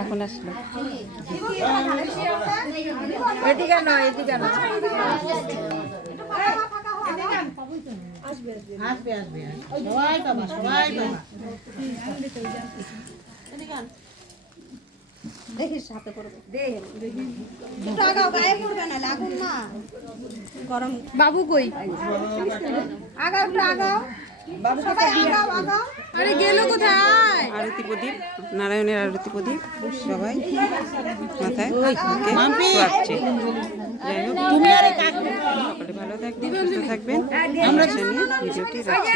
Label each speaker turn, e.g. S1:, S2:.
S1: এখন আসলো
S2: এদিকে নয় এদিকে নয় আসবে আসবে আসবে সবাই পাবা সবাই পাবা
S1: দেখিস হাতে পড়বে
S3: গরম।
S1: বাবু কই?
S3: আগাও একটু আগাও। সবাই আগাও আগাও।
S1: আরে গেল কোথায়?
S4: আরতি প্রদীপ নারায়ণের আরতি প্রদীপ সবাই। মাথায়
S2: তুমি আর
S4: ভালো থাকবেন থাকবেন। আমরা জানিয়ে ভিডিওটি রাখছি